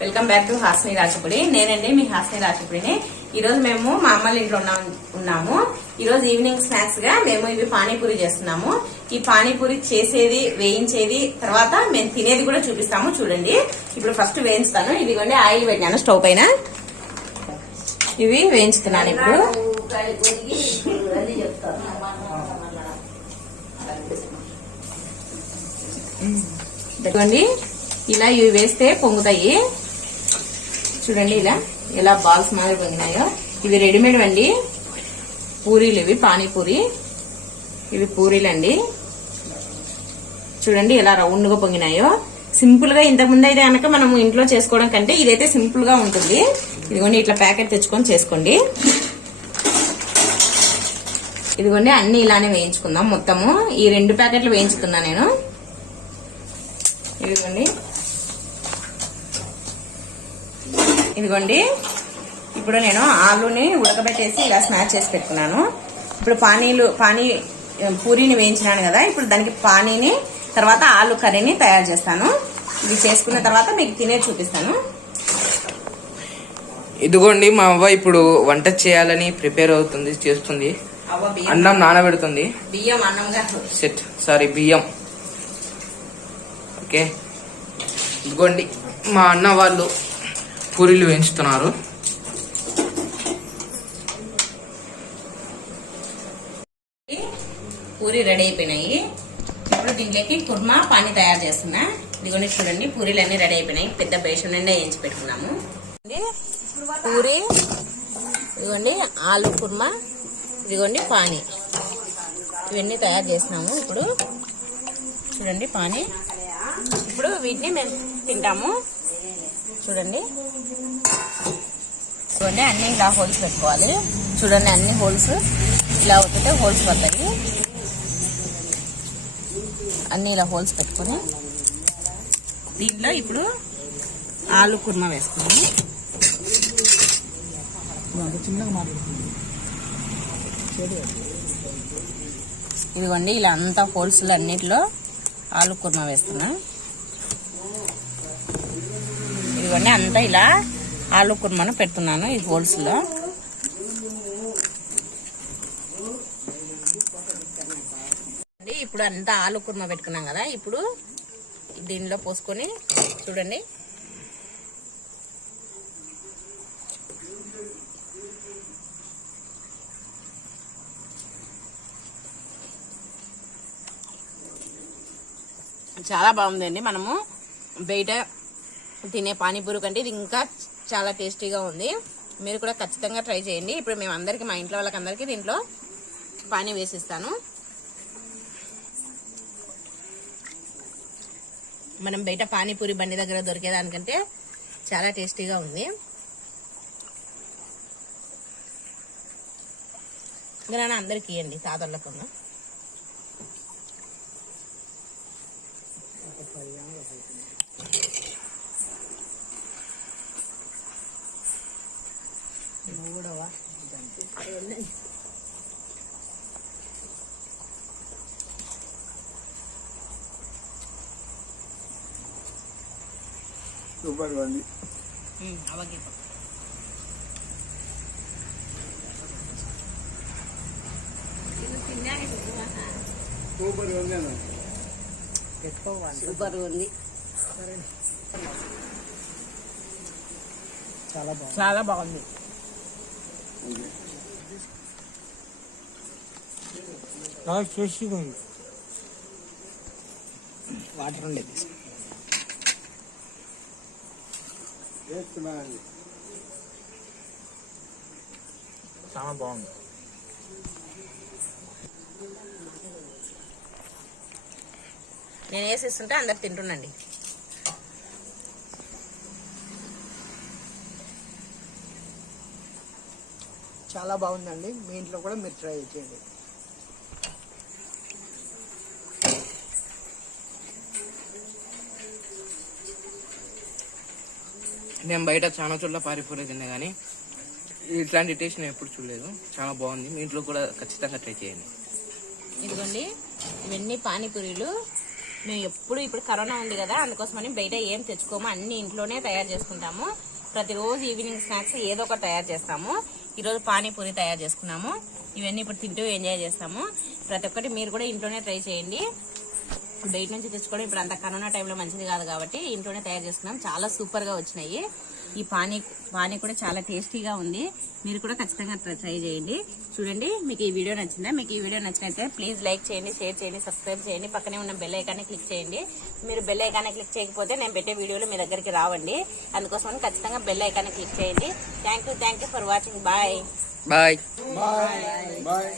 Welcome back to Hasni Rachapudi. నేనండి మీ హాస్ని రాచపుడిని. ఈ రోజు మేము మా అమ్మల ఇంట్లో ఉన్నాము. ఈ రోజు ఈవినింగ్ స్నాక్స్ గా మేము ఇవి పానీపూరి చేస్తున్నాము. ఈ పానీపూరి చేసేది, వేయించేది, తర్వాత మేము తినేది కూడా చూపిస్తాము. చూడండి, ఇప్పుడు ఫస్ట్ వేయించుతాను. ఇదిగోండి ఆయిల్ పెట్టినాను స్టవ్ పైన. ఇవి వేయించుతున్నాను ఇప్పుడు. ఇదిగోండి, ఇలా ఇవి వేస్తే పొంగుతాయి. చూడండి ఇలా ఎలా బాల్స్ మాదిరి పొంగినాయో. ఇవి రెడీమేడ్ అండి పూరీలు. ఇవి పానీపూరి, ఇవి పూరీలు అండి. చూడండి ఎలా రౌండ్ గా పొంగినాయో. సింపుల్ గా ఇంతకు ముందు అయితే కనుక మనము ఇంట్లో చేసుకోవడం కంటే ఇదైతే సింపుల్ గా ఉంటుంది. ఇదిగోండి ఇట్లా ప్యాకెట్ తెచ్చుకొని చేసుకోండి. ఇదిగోండి అన్ని ఇలానే వేయించుకుందాం. మొత్తము ఈ 2 ప్యాకెట్లు వేయించుకున్నా నేను. ఇదిగోండి ఇప్పుడు నేను ఆలుని ఉడకబెట్టేసి ఇలా స్మాష్ చేసి పెట్టుకున్నాను. ఇప్పుడు పూరీని వేయించినాను కదా, ఇప్పుడు దానికి పానీని తర్వాత ఆలు కర్రీని తయారు చేస్తాను. ఇది చేసుకున్న తర్వాత మీకు తినే చూపిస్తాను. ఇదిగోండి మా అవ్వ ఇప్పుడు వంట చేయాలని ప్రిపేర్ అవుతుంది, చేస్తుంది. అన్నం నానబెడుతుంది. బియ్యం అన్నంగా బియ్యం. ఓకే, ఇదిగోండి మా అన్న వాళ్ళు పూరీలు వేయించుతున్నారు. పూరి రెడీ అయిపోయినాయి. ఇప్పుడు దీంట్లోకి కుర్మా పానీ తయారు చేస్తున్నా. ఇదిగోండి చూడండి, పూరీలు అన్ని రెడీ అయిపోయినాయి. పెద్ద బేషన్ నిండా వేయించి పెట్టుకున్నాము. పూరి, ఇదిగోండి ఆలు కుర్మా, ఇదిగోండి పానీ, ఇవన్నీ తయారు చేసినాము. ఇప్పుడు చూడండి పానీ. ఇప్పుడు వీటిని మేము తింటాము. చూడండి అన్ని ఇలా హోల్స్ పెట్టుకోవాలి. చూడండి అన్ని హోల్స్ ఇలా అవుతుంటే హోల్స్ పడతాయి. అన్ని ఇలా హోల్స్ పెట్టుకొని దీంట్లో ఇప్పుడు ఆలు కుర్మా వేసుకున్నాము. ఇదిగోండి ఇలా అంతా హోల్స్ అన్నిటిలో ఆలు కుర్మా వేస్తున్నా. ఇదిగోండి అంతా ఇలా ఆలు కుర్మాను పెడుతున్నాను ఈ హోల్స్ లో. ఇప్పుడు అంతా ఆలు కుర్మా పెట్టుకున్నాం కదా, ఇప్పుడు దీనిలో పోసుకొని చూడండి. చాలా బాగుందండి. మనము బయట తినే పానీపూరి కంటే ఇది ఇంకా చాలా టేస్టీగా ఉంది. మీరు కూడా ఖచ్చితంగా ట్రై చేయండి. ఇప్పుడు మేము అందరికి, మా ఇంట్లో వాళ్ళకందరికీ దీంట్లో పానీ వేసిస్తాను. మనం బయట పానీపూరి బండి దగ్గర దొరికేదానికంటే చాలా టేస్టీగా ఉంది. ఇంకా అందరికి ఇవ్వండి, తాతళ్ళకున్నా. సూపర్ ఉంది. సూపర్ ఉంది. చాలా బాగుంది. టేస్టీగా ఉంది. వాటర్ ఉండేది చాలా బాగుంది. నేను వేసిస్తుంటే అందరు తింటుండండి. చాలా బాగుందండి. మీ ఇంట్లో కూడా మీరు ట్రై చేయండి. నేను బయట చాలా చోట్ల పానీపూరి తిన్నా కానీ ఇట్లాంటి టేస్ట్ నేను ఎప్పుడు చూడలేదు. చాలా బాగుంది. మీ ఇంట్లో కూడా ఖచ్చితంగా ట్రై చేయండి. ఇదిగోండి ఇవన్నీ పానీపూరీలు. మేము ఎప్పుడు ఇప్పుడు కరోనా ఉంది కదా, అందుకోసమని బయట ఏం తెచ్చుకోము, అన్ని ఇంట్లోనే తయారు చేసుకుంటాము. ప్రతిరోజు ఈవినింగ్ స్నాక్స్ ఏదో ఒకటి తయారు చేస్తాము. ఈరోజు పానీపూరి తయారు చేసుకున్నాము. ఇవన్నీ ఇప్పుడు తింటూ ఎంజాయ్ చేస్తాము. ప్రతి ఒక్కటి మీరు కూడా ఇంట్లోనే ట్రై చేయండి. బయట నుంచి తెచ్చుకోవడం ఇప్పుడు అంత కరోనా టైంలో మంచిది కాదు కాబట్టి ఇంట్లోనే తయారు చేసుకున్నాం. చాలా సూపర్ గా వచ్చినాయి. ఈ పానీ కూడా చాలా టేస్టీగా ఉంది. మీరు కూడా ఖచ్చితంగా ట్రై చేయండి. చూడండి, మీకు ఈ వీడియో నచ్చిందా? మీకు ఈ వీడియో నచ్చినట్లయితే ప్లీజ్ లైక్ చేయండి, షేర్ చేయండి, సబ్స్క్రైబ్ చేయండి. పక్కనే ఉన్న బెల్ ఐకాన్ని క్లిక్ చేయండి. మీరు బెల్ ఐకాన్ని క్లిక్ చేయకపోతే నేను పెట్టే వీడియోలు మీ దగ్గరికి రావండి. అందుకోసం ఖచ్చితంగా బెల్ ఐకాన్ని క్లిక్ చేయండి. Thank you for watching. Bye bye. Bye.